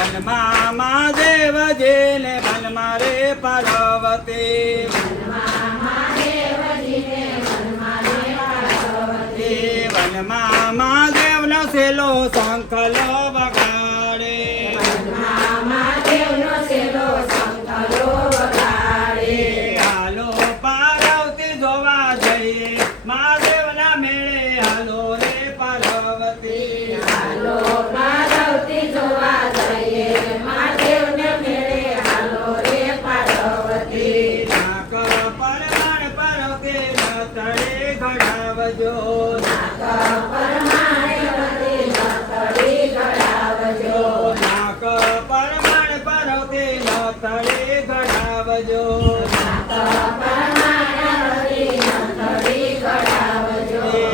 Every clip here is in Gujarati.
વનમાં મહાદેવજીને વનમાં રે પાર્વતી વનમાં મહાદેવનો સેલો શંખલો વગાડે હાલો પાર્વતી જોવા જઈએ મહાદેવના મેળે હાલો રે પાર્વતી નાક પરમાણ પરોકે નતડે ઘડાવજો નાક પરમાણ પરોકે નતડે ઘડાવજો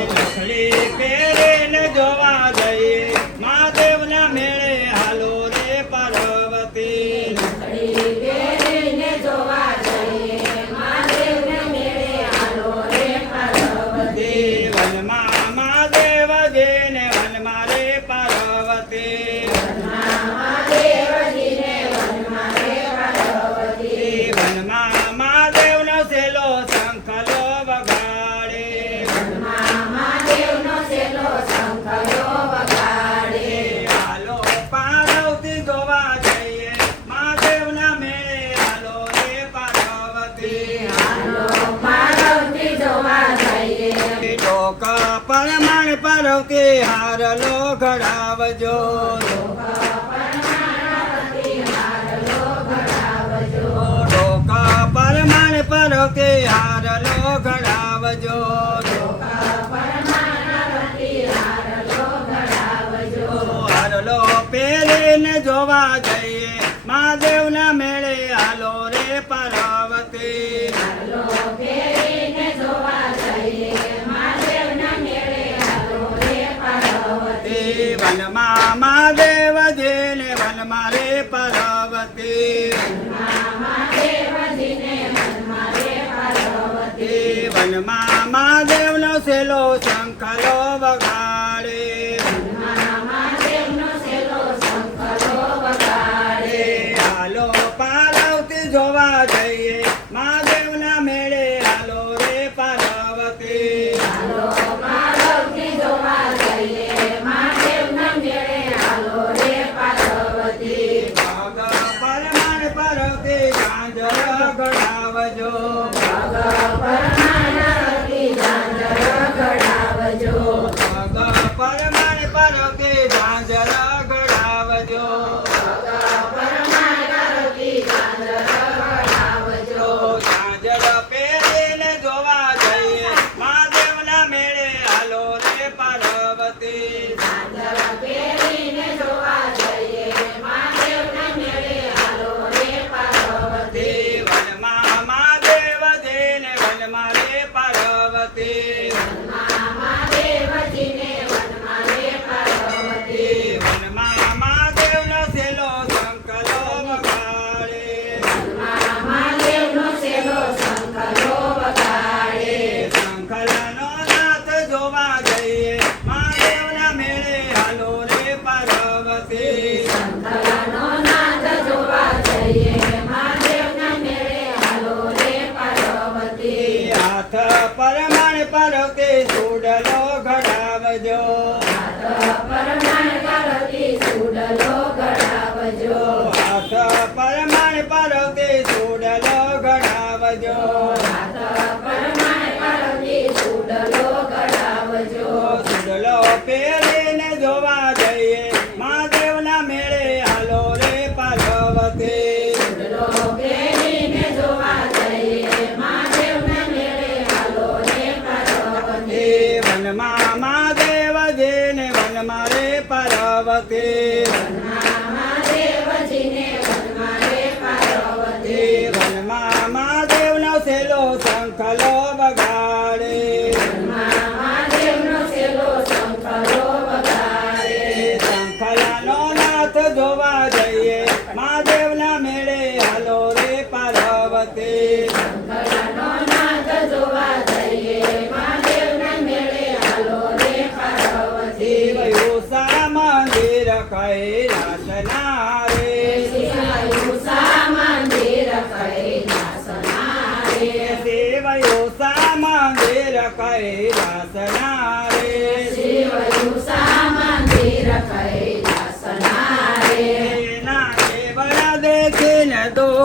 નથડી પહેરીને જોવા જઈએ મહાદેવના મેળે હાલો રે પાર્વતી વનમાં મહાદેવજીને વનમાં રે પાર્વતી વનમાં મહાદેવનો સેલો શંખલો વગાડે હાલો પાર્વતી જોવા જઈએ મહાદેવના મેળે હાલો રે પાર્વતી ટોક પરમાણ પરોકે હારલો ઘડાવજો ટોક પરમાણ પરોકે હારલો ઘડાવજો હારલો પહેરીને જોવા જઈએ મહાદેવના મેળે હાલો રે પાર્વતી વનમાં મહાદેવજીને વનમાં રે પાર્વતી વનમાં મહાદેવનો સેલો શંખલો વગાડે હાલો પાર્વતી જોવા જઈએ મહાદેવના મેળે હાલો રે પાર્વતી પગ પરમાણ પરોકે ઝાંઝર ઘડાવજો પગ પરમાણ પરોકે ઝાંઝર ઘડાવજો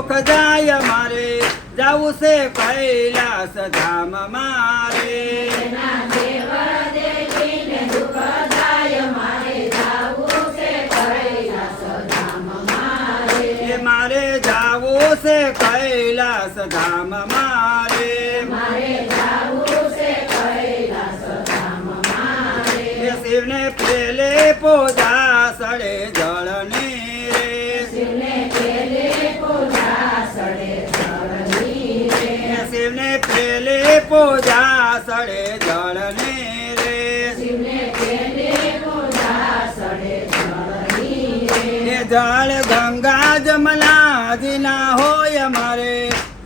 દુઃખ જાય મારે જાવું છે કૈલાસ ધામ મારે એના દેવળ દેખીને દુઃખ જાય મારે જાવું છે કૈલાસ ધામ મારે. એ મારે જાવું છે કૈલાસ ધામ મારે મારે જાવું છે કૈલાસ ધામ મારે. એ શિવને પેલે પૂજા સડે જળને રે શિવને પેલે પૂજા સડે જળની રે. એ શિવને પેલે પૂજા સડે જળને રે શિવને પેલે પૂજા સડે જળની રે. એ જળ ગંગા જમનાજીના હોય મારે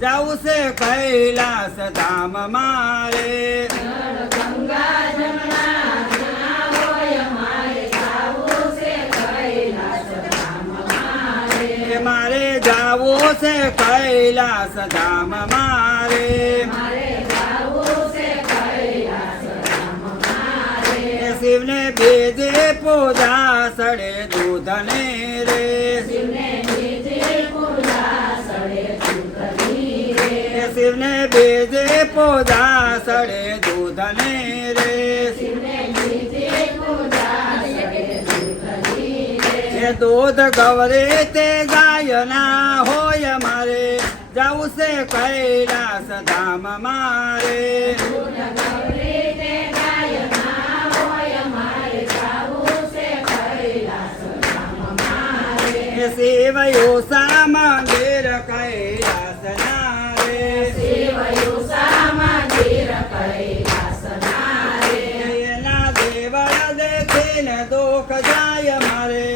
જાવું છે કૈલાસ ધામ મારે જળ ગંગા જમના હોય મારે જાવું છે કૈલાસ ધામ મારે. એ મારે જાવું છે કૈલાસ ધામ મારે મારે જાવું છે કૈલાસ ધામ મારે. એ શિવને બીજે પૂજા સડે દૂધને રે શિવને બીજે પૂજા સડે દૂધની રે. એ શિવને બીજે પૂજા સડે દૂધને રે શિવને બીજે પૂજા સડે દૂધની રે. એ દૂધ ગવરે તે ગાયના હોય મારે જાવું છે કૈલાસ ધામ મારે દૂધ ગૌરી તે ગાયના હોય મારે જાવું છે કૈલાસ ધામ મારે. એ શિવયુષા મંદિર કૈલાસ ના રે શિવયુષા મંદિર કૈલાસના રે. એના દેવળ દેખીને દુઃખ જાય મારે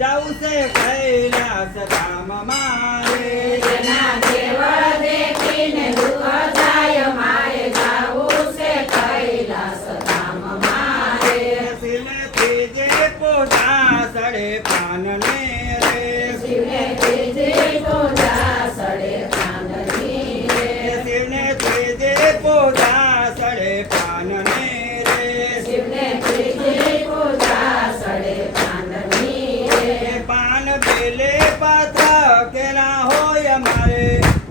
જાવું છે કૈલાસ ધામ મારે એના દેવળ દેખીને દુઃખ જાય મારે જાવું છે કૈલાસ ધામ મારે. શિવને ત્રીજે પૂજા સડે પાનને રે શિવને ત્રીજે પૂજા સડે ચાંદની રે. શિવને ત્રીજે પૂજા સડે પાનને રે શિવને ત્રીજે પૂજા સડે ચાંદની રે. એ પાન બેલે પાત્ર કેલા હોય મારે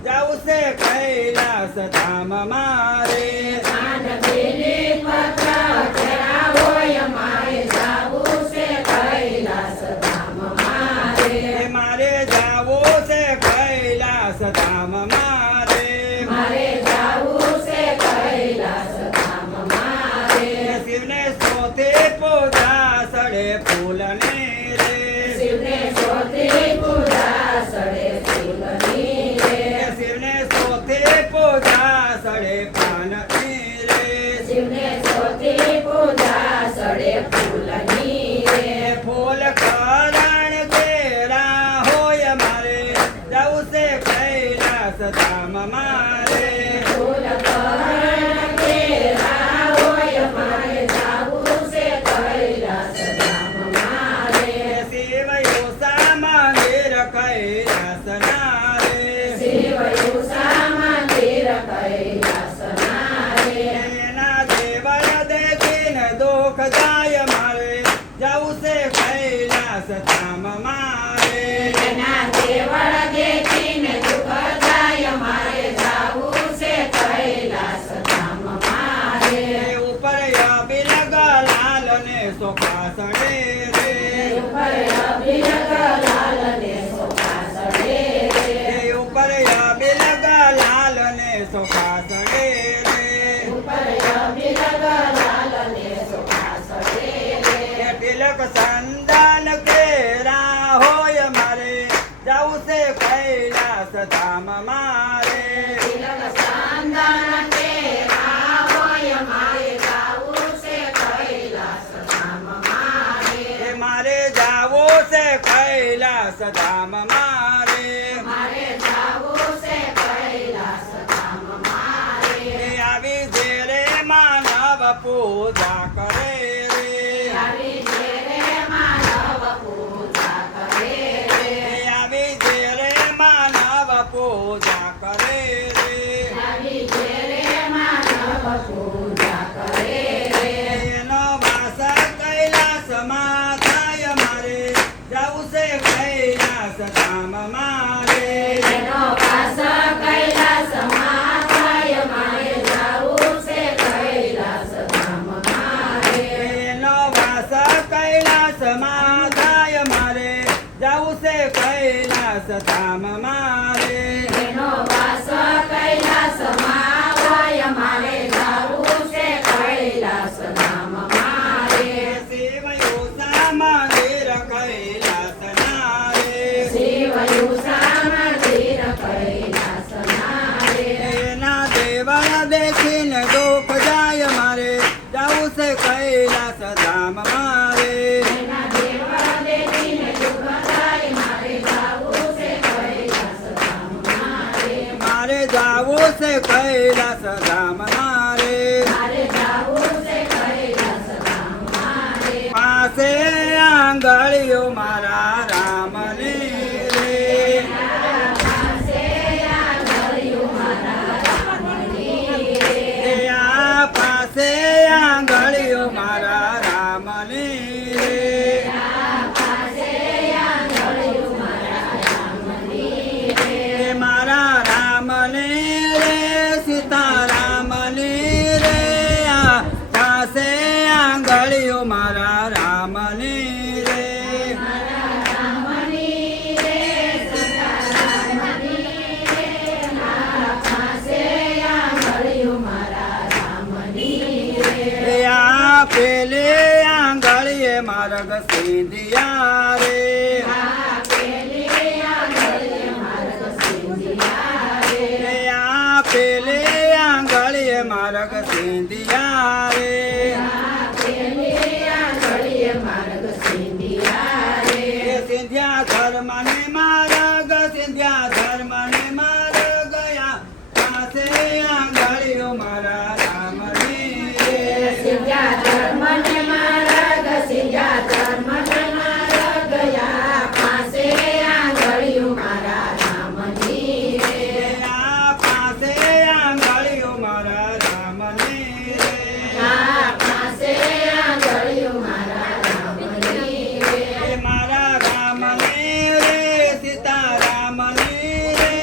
જાવું છે કૈલાસ ધામ મારે પાન બેલી પત્ર કેળા હોય મારે જાવું છે કૈલાસ ધામ મારે. એ મારે જાવું છે કૈલાસ ધામ મારે મારે જાવું છે કૈલાસ ધામ મારે. એ શિવને સોતે પૂજા સડે ફૂલને રે શિવને સોતી પૂજા સડે ફૂલની રે. એ શિવને સોતે પૂજા સડે પાનની રે શિવને સોતી પૂજા સડે ફૂલની રે. એ ફૂલ કરણ કેરા હોય મારે જાવું છે કૈલાસ ધામ મારે ફૂલ કરણ કેરા હોય મારે જાવું છે કૈલાસ ધામ મારે. એ શિવયુષા મંદિર કૈલાસ ના રે શિવયુષા મંદિર કૈલાસના રે. એના દેવળ દેખીને દુઃખ જાય મારે જાવું છે કૈલાસ ધામ મારે એના દેવળ દેખીને દુઃખ જાય મારે જાવું છે કૈલાસ ધામ મારે. એ ઉપર અબિલ ગલાલ ને સોખાસણે રે ઉપર અભિલ લાલને સોપાસડે રે. એ ઉપર અબિલ ગલાલ ને સોખાસણે રે ઉપર અભિલ લાલને સોપાસડે રે. એ તિલક સંદાન કેરા હોય મારે જાવું છે કૈલાસ ધામ મારે તિલક સાંદન કેરા હોય મારે જાવું છે કૈલાસ ધામ મારે. એ મારે જાવું છે કૈલાસ ધામ મારે મારે જાવું છે કૈલાસ ધામ મારે. એ આવી જે રે માનવ પૂજા કરે રે આવી જે રે માનવ પૂજા કરે રે. એ આવી જે રે માનવ પૂજા કરે રે આવી જે રે માનવ પૂજા કરે રે. એનો વાસ કૈલાસમાં થાય મારે જાવું છે કૈલાસ ધામ મારે એનો વાસ કૈલાસમાં થાય મારે જાવું છે કૈલાસ ધામ મારે એનો વાસ કૈલાસમાં થાય મારે જાવું છે કૈલાસ ધામ મારે એનો વાસ કૈલાસમાં થાય મારે જાવું છે કૈલાસ ધામ મારે શિવયું મંદિર કૈલાસ નારે શિવયું મંદિર કૈલાસ નારે એના દેવળ દેખીને દુઃખ જાય મારે જાવું છે કૈલાસ ધામ મારે એના દેવળ દેખીને દુઃખ થાય મારે જાવું છે કૈલાસ ધામ મારે મારે જાવું છે કૈલાસ ધામ મારે મારે જાવું છે કૈલાસ ધામ મારે પાસે આંગળીઓ મારા રામની રે પાસે આ ગળ્યું મારા રામની રે આ પાસે આંગળીઓ મારા રામની રે પાસે આ ગળ્યું મારા રામની રે એ મારા રામને રે સીતારામની રે આ પાસે આંગળીઓ મારા રામની રે મારા રામની રે સીતારામની રે મારા પાસે આ ગળ્યું મારા રામની રે એ આ પેલે આંગળીએ માર્ગ સિંધિયા રે આ પેલી આ ગળ્યું માર્ગ સિંધિયા રે એ આ પેલે આંગળીએ માર્ગ સિંધિયા રે આ પેલી આ ગળ્યું માર્ગ સિંધિયા રે એ સિંધ્યા ધર્મને માર્ગ સિંધ્યા ધર્મને માર્ગ ગયા પાસે આંગળીઓ મારા રામની રે સિંધ્યા ધર્મને માર્ગ સિંધ્યા ધર્મને માર્ગ ગયા પાસે આ ગળ્યું મારા રામની રે આ પાસે આંગળીઓ મારા રામની રે આ પાસે આ ગળ્યું મારા રામની રે એ મારા રામની રે સીતારામની રે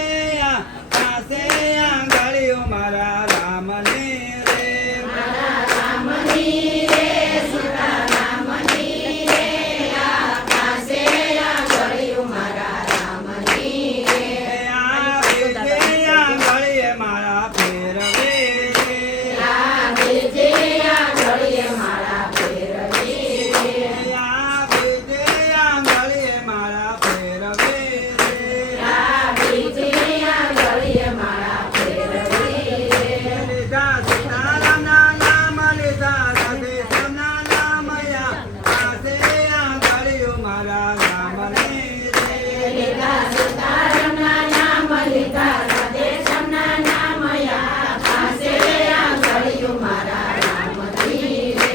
આ પાસે આંગળીઓ મારા રામની રે મારા રામની રે સીતારામની રે આ પાસે આ ગળ્યું મારા રામની રે આ બીજે આંગળીએ મારા ફેરવે આ બીજે આ ગળ્યે મારા ફેરવી રે આ બીજે આંગળીએ મારા ફેરવે આ બીજે આ ગળ્યે મારા ફેરવી રે લીધા સીતારામના નામ લીધા સદેશના નામ યા પાસે આંગળીઓ મારા રામની રે લીધા સીતારામના નામ લીધા સ્વદેશના નામ યા પાસે આ ગળ્યું મારા રામની રે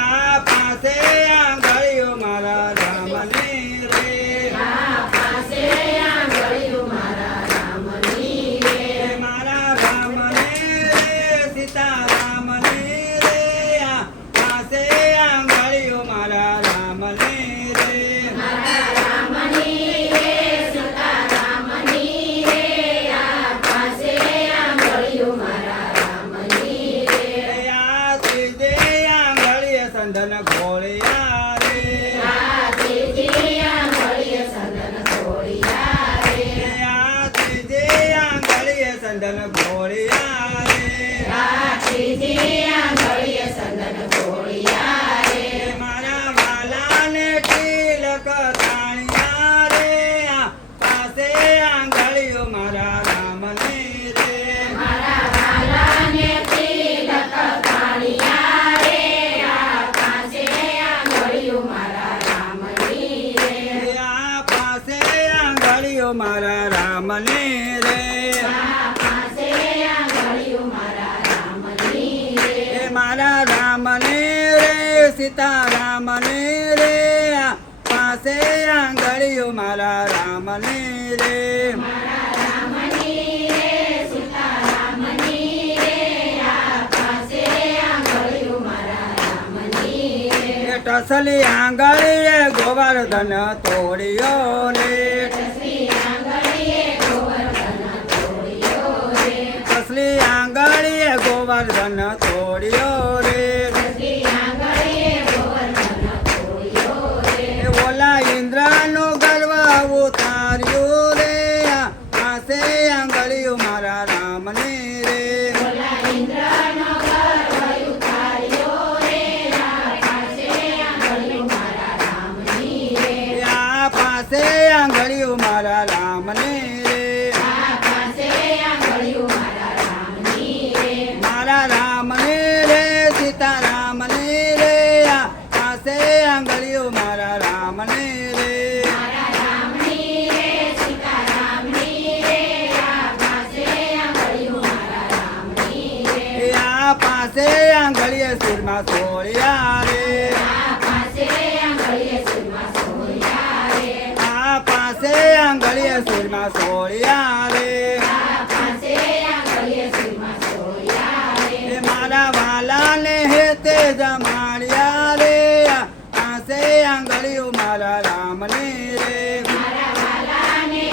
આ પાસે આંગળીઓ મારા રામની રે આ પાસે આ ગળ્યું મારા રામની રે મારા રામની રે સીતારામની રે આ પાસે આંગળીઓ મારા રામની રે મારા રામની રે સીતારામની રે આ પાસે આ ગળ્યું મારા રામની રે આ ત્રીજે આંગળીએ સંધન ઘોળિયા રે આ ત્રીજી આ ગળ્યે સંદન છોડ્યા રે આ ત્રીજે આંગળીએ સંધન ઘોળિયા રે આ ત્રીજી આ ગળ્યે સંદન છોડ્યા રે મારા વાલાને તિલક તાણિયા રે આ પાસે આંગળીઓ મારા રામની રે મારા વાલાને તિલક કાઢ્યા રે આ પાસે આ ગળ્યું મારા રામની રે આ પાસે આંગળીઓ મારા રામની રે આ પાસે આ ગળ્યું મારા રામની રે એ મારા રામને રે સીતારામને રે આ પાસે આંગળીઓ મારા રામની રે મારા રામની રે સીતારામની રે આ પાસે આ ગળ્યું મારા રામની રે તસલી આંગળીએ ગોવર્ધન તોડ્યો રે તસલી આંગળીએ ગોવર્ધન તોડ્યો રે તસલી આંગળીએ ગોવર્ધન તોડ્યો રે તસલી આંગળીએ ગોવર્ધન તોડ્યો રે ઓલા ઇન્દ્રનો ગર્વ ઉતાર્યો રે પાસે આંગળીઓ મારા રામને રે ઓલા ઇન્દ્રનો ગર્વ ઉતાર્યો રે પાસે આંગળીઓ મારા રામની રે આ પાસે આંગળીઓ મારા રામને રે આ પાસે આંગળીઓ મારા રામની રે મારા રામને રે સીતારામને રે આ પાસે આંગળીઓ મારા રામને રે મારા રામની રે સીતારામની રે આ પાસે આંગળીઓ મારા રામની રે આ પાસે આંગળીએ શિરમાં સોળ્યા રે આ પાસે આંગળીએ શિરમાં સોળ્યા રે આ પાસે આંગળીએ શિરમાં સોળ્યા રે આ પાસે આંગળીએ શિરમાં સોળ્યા રે એ મારા વાલાને હેતે જમાડ્યા રે આ પાસે આંગળીઓ મારા રામને રે મારા વાલાને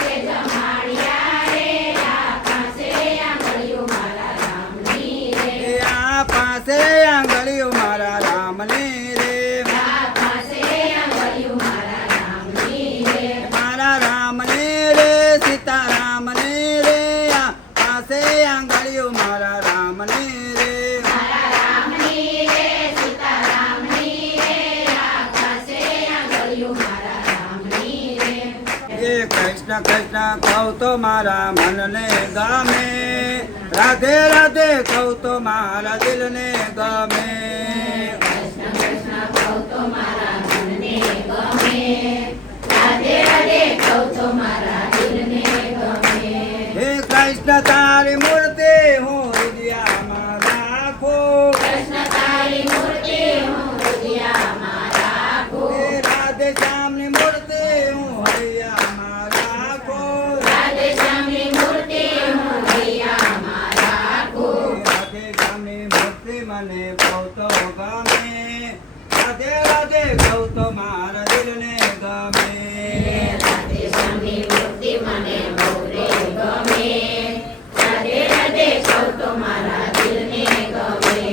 તે જમાડ્યા રે આ પાસે આંગળીઓ મારા રામની રે એ આ પાસે આંગળીઓ મારા રામને રે આ પાસે આંગળીઓ મારા રામની રે મારા રામને રે સીતારામને રે આ પાસે આંગળીઓ મારા રામને રે મારા રામની રે સીતારામની રે આ પાસે આંગળીઓ મારા રામની રે એ કૃષ્ણ કૃષ્ણ કહું તો મારા મનને ગમે રાધે રાધે કહું તો મારા દિલને ગમે કૃષ્ણ કૃષ્ણ કહું તો મારા મનને ગમે રાધે રાધે કહું તો મારા દિલને ગમે હે કૃષ્ણ તારી મૂર્તિ હું હૃદયમાં રાખું કૃષ્ણ તારી મૂર્તિ હું હૃદયમાં રાખું હે રાધે શ્યામની મૂર્તિ હું હૈયામાં રાખું રાધે શ્યામની મૂર્તિ હું હૈયામાં રાખું રાધે શ્યામની મૂર્તિ મને બહુ તો ગમે રાધે રાધે કહું તો મારા દિલને ગમે રાધે શ્યામની મૂર્તિ મને બહુ રે ગમે રાધે રાધે કહું તો મારા દિલને ગમે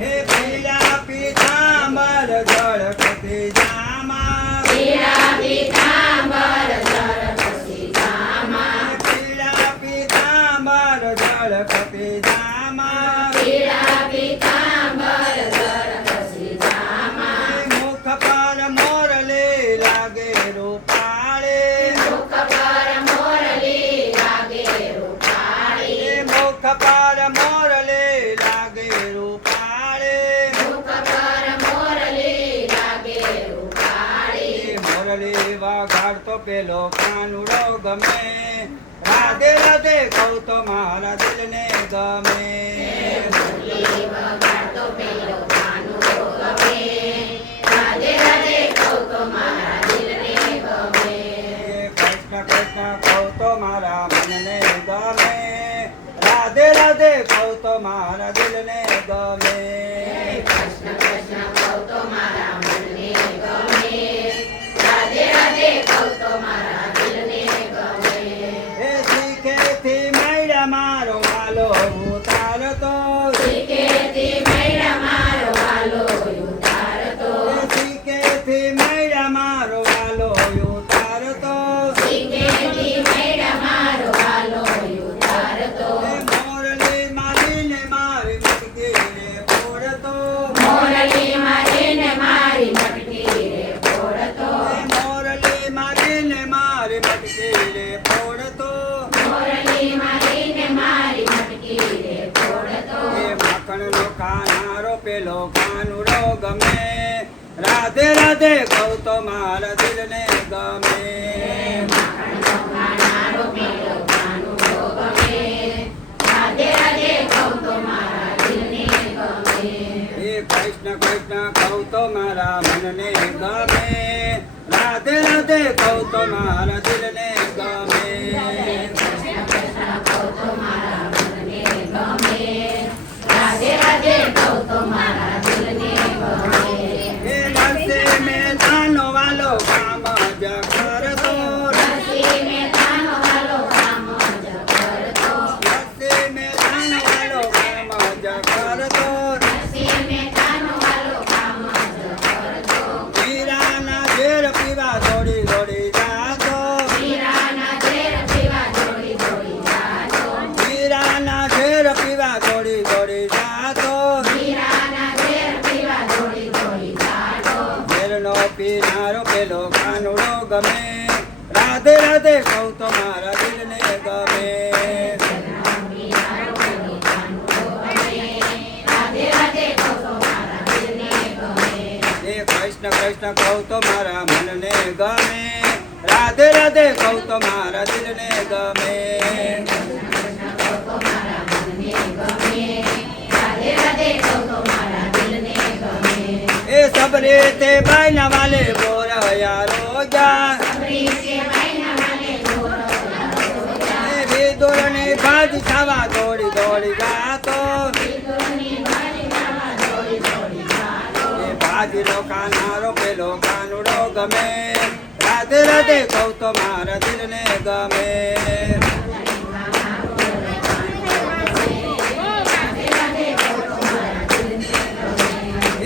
હે પીલા પીતાંબર ઝળકતી જામા પીળા પીતાંબર ઝળકતી જામા પીલા પીતાંબર ઝળકતી જામા પીળા પીતાંબર ઝળકતી જામા મુખ પર મોરલી લાગે રૂપાળે મુખ પર મોરલી લાગે રૂપાળી મુખ પર મોરલી લાગે રૂપાળે મુખ પર મોરલી લાગે રૂપાળી મોરલી વગાડતો પેલો કાનુડો ગમે રાધે રાધે કહું તો મારા દિલને ગમે મુરલી વગાડતો પેલો કાનુડો ગમે રાધે રાધે કહું તો મારા દિલને ગમે કૃષ્ણ કૃષ્ણ કહું તો મારા મનને ગમે રાધે રાધે કહું તો મારા દિલને ગમે કૃષ્ણ કૃષ્ણ કહું તો મારા મનને ગમે રાધે રાધે કહું તો મારા દિલને ગમે હે શીખેથી મળ્યા મારો વાલો ઉતારતો શીખેથી મેળા મારો વાલો ઉતારતો શીખેથી મળ્યા મારો વાલો ઉતારતો શીખેથી મેળા મારો વાલો ઉતારતો મોરલી મારીને મારી મટકી રે ફોડતો મોરલી મારીને મારી મટકી રે ફોડતો મોરલી મારીને મારી મટકી રે ફોડતો મોરલી મારીને મારી મટકી રે ફોડતો એ માખણનો ખાનારો પેલો કાનુડો ગમે રાધે રાધે કહું તો મારા દિલને ગમે માખણનો ખાનારો પેલો કાનુડો ગમે રાધે રાધે કહું તો મારા દિલને ગમે હે કૃષ્ણ કૃષ્ણ કહું તો મારા મનને ગમે રાધે રાધે કહું તો મારા દિલને ગમે કૃષ્ણ કૃષ્ણ કહું તો મારા મનને ગમે રાધે રાધે કહું તો મારા દિલને ગમે હે રાધે કહું તો મારા દિલને ગમે. રાધે રાધે કહું તો મારા દિલને ગમે. એ કૃષ્ણ કૃષ્ણ કહું તો મારા મનને ગમે. રાધે રાધે કહું તો મારા દિલને ગમે. રાધે રાધે કહું તો મારા દિલને ગમે. એ સબરે તે બાયના વાલે બોરયા રોજા. એ વિદુરને ભાજ ખાવા દોડી દોડી જાતો. એ ભાજીનો કાનારો પેલો કાનુડો ગમે. રાધે રાધે કહું તો મારા દિલને ગમે.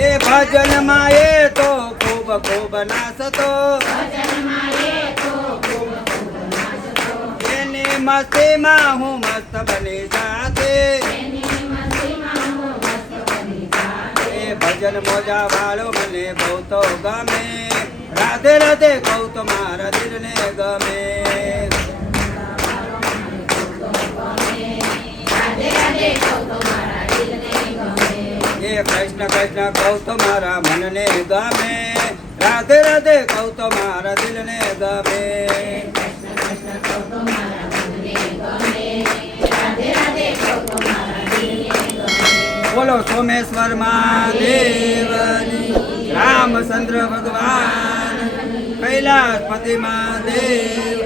એ ભજનમાં એ તો ખૂબ ખૂબ નાચતો. એની મસ્તીમાં હું મસ્ત બની જાતે. એ ભજન મોજા વાળો મને બહુ તો ગમે. રાધે રાધે કહું તો મારા દિલને ગમે. રાધે રાધે કહું તો મારા દિલને ગમે. એ કૃષ્ણ કૃષ્ણ કહું તો મારા મનને ગમે. રાધે રાધે કહું તો મારા દિલને ગમે. કૃષ્ણ કૃષ્ણ કહું તો મારા મનને ગમે. રાધે રાધે કહું તો મારા દિલને ગમે. બોલો સોમેશ્વર મહાદેવની. રામચંદ્ર ભગવાન કૈલાસપતિ મહાદેવ